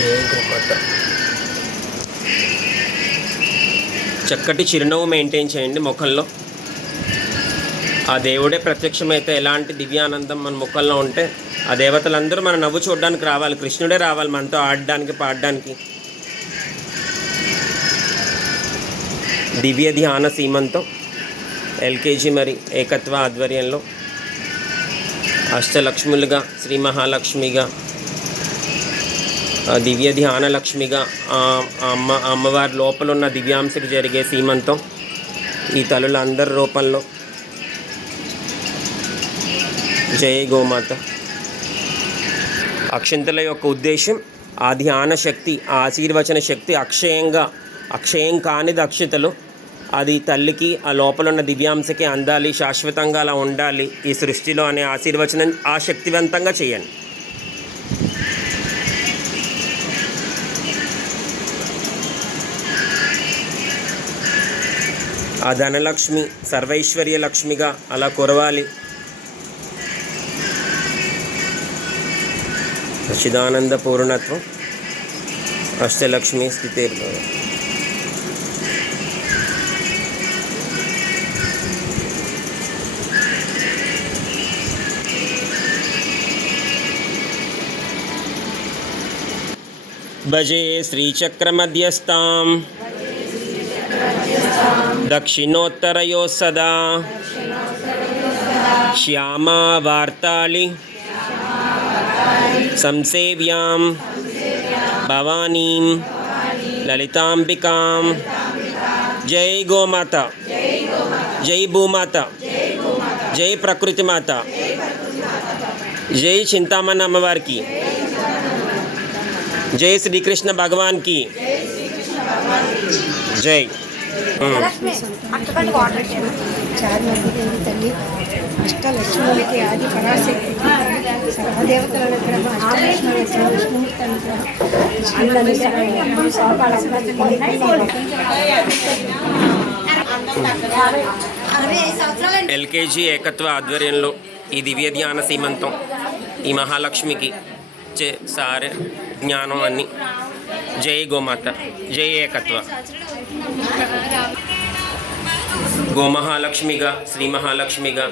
జయ చక్కటి చిరునవ్వు మెయింటైన్ చేయండి ముఖంలో. ఆ దేవుడే ప్రత్యక్షమైతే ఎలాంటి దివ్యానందం మన ముఖంలో ఉంటే ఆ దేవతలందరూ మన నవ్వు చూడడానికి రావాలి కృష్ణుడే రావాలి మనతో ఆడడానికి పాడడానికి. దివ్య ధ్యాన సీమంతో ఎల్కేజీ మరి ఏకత్వ ఆధ్వర్యంలో అష్టలక్ష్ములుగా శ్రీ మహాలక్ష్మిగా దివ్య ధ్యాన లక్ష్మిగా అమ్మ అమ్మవారి లోపల ఉన్న దివ్యాంశకు జరిగే సీమంతం ఈ తల్లుల అందరి రూపంలో. జయ గోమాత. అక్షంతల యొక్క ఉద్దేశం ఆ ధ్యాన శక్తి ఆ ఆశీర్వచన శక్తి అక్షయంగా అక్షయం కానిది అక్షతలు. అది తల్లికి ఆ లోపల ఉన్న దివ్యాంశకి అందాలి శాశ్వతంగా అలా ఉండాలి ఈ సృష్టిలో అనే ఆశీర్వచనం ఆ శక్తివంతంగా చేయండి. ఆ ధనలక్ష్మి సర్వైశ్వర్య లక్ష్మిగా అలా కురవాలి. సచిదానంద పూర్ణత్వం అష్టలక్ష్మి స్థితి. భజే శ్రీచక్రమధ్యస్థాం. దక్షిణోత్తరయో సదా శ్యామా వార్తాళి సంసేవ్యాం భవానీం లలితాంబికాం జై గోమాత జై భూమాత జై ప్రకృతి మాత జై చింతామణి అమ్మవారికి జై శ్రీకృష్ణ భగవాన్కి జై ఉమ్. చారుమతిదేవి తల్లి? అష్టలక్ష్ములకి ఆది పరాశక్తికి సర్వదేవతల విగ్రహం అష్టలక్ష్మి విగ్రహం విష్ణుమూర్తి విగ్రహం శివులని సర్వ సోపాల ఎల్కేజీ ఏకత్వ ఆధ్వర్యంలో ఈ దివ్య ధ్యాన సీమంతం ఈ మహాలక్ష్మికి చే సారే జ్ఞానం అన్ని. జై గోమాత. జై ఏకత్వ. గోమహాలక్ష్మిగా శ్రీ మహాలక్ష్మిగా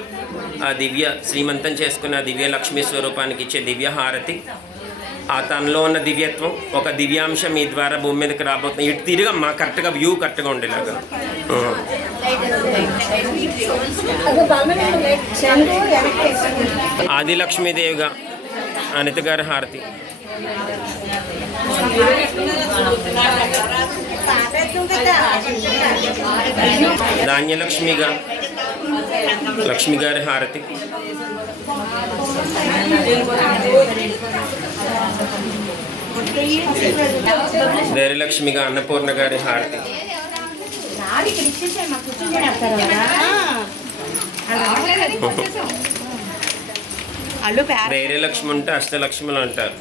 ఆ దివ్య శ్రీమంతం చేసుకున్న దివ్య లక్ష్మీ స్వరూపానికి ఇచ్చే దివ్య హారతి. ఆ తనలో ఉన్న దివ్యత్వం ఒక దివ్యాంశం మీ ద్వారా భూమి మీదకి రాబోతుంది. ఇటు తిరిగమ్మా కరెక్ట్గా వ్యూ కరెక్ట్గా ఉండేలాగా. ఆదిలక్ష్మీదేవిగా అనిత గారి హారతి. ధాన్యలక్ష్మిగా లక్ష్మి గారి హారతి. ధైర్యలక్ష్మిగా అన్నపూర్ణ గారి హారతి. ధైర్యలక్ష్మి ఉంటే అష్టలక్ష్ములు అంటారు.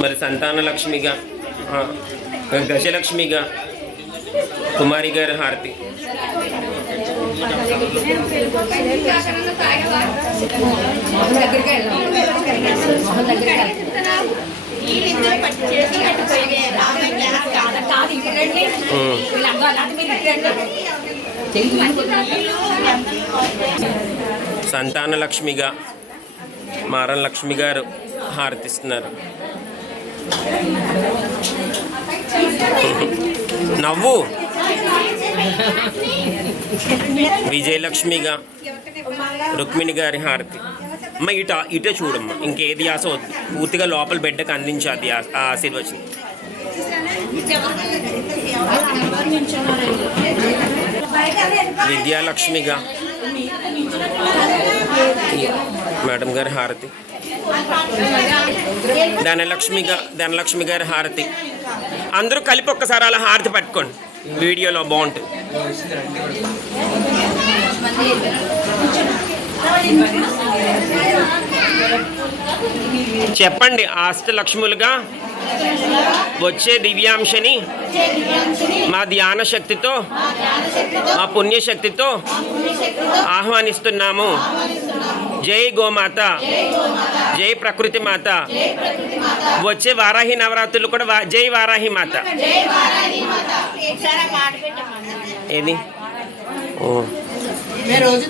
మరి సంతాన లక్ష్మిగా ఆ, గజలక్ష్మిగా కుమారి గారి హారతి. సంతాన లక్ష్మిగా మారన్ లక్ష్మి గారు హారతిస్తున్నారు. నవ్వు. విజయలక్ష్మిగా రుక్మిణి గారి హారతి. అమ్మ ఇట ఇటే చూడమ్మా. ఇంకేది ఆశ వద్దు. పూర్తిగా లోపల బిడ్డకు అందించాది ఆ ఆ ఆశీర్వచనం. విద్యాలక్ష్మిగా మేడం గారి హారతి. ధనలక్ష్మి ధనలక్ష్మి గారి హారతి. అందరూ కలిపి ఒక్కసారి అలా హారతి పట్టుకోండి. వీడియోలో బాగుంటుంది. చెప్పండి ఆస్తలక్ష్ములుగా వచ్చే దివ్యాంశని మా ధ్యాన శక్తితో మా పుణ్యశక్తితో ఆహ్వానిస్తున్నాము. జై గోమాత. జై ప్రకృతి మాత. వచ్చే వారాహి నవరాత్రులు కూడా జై వారాహి మాత. ఏది? ఓ. రోజు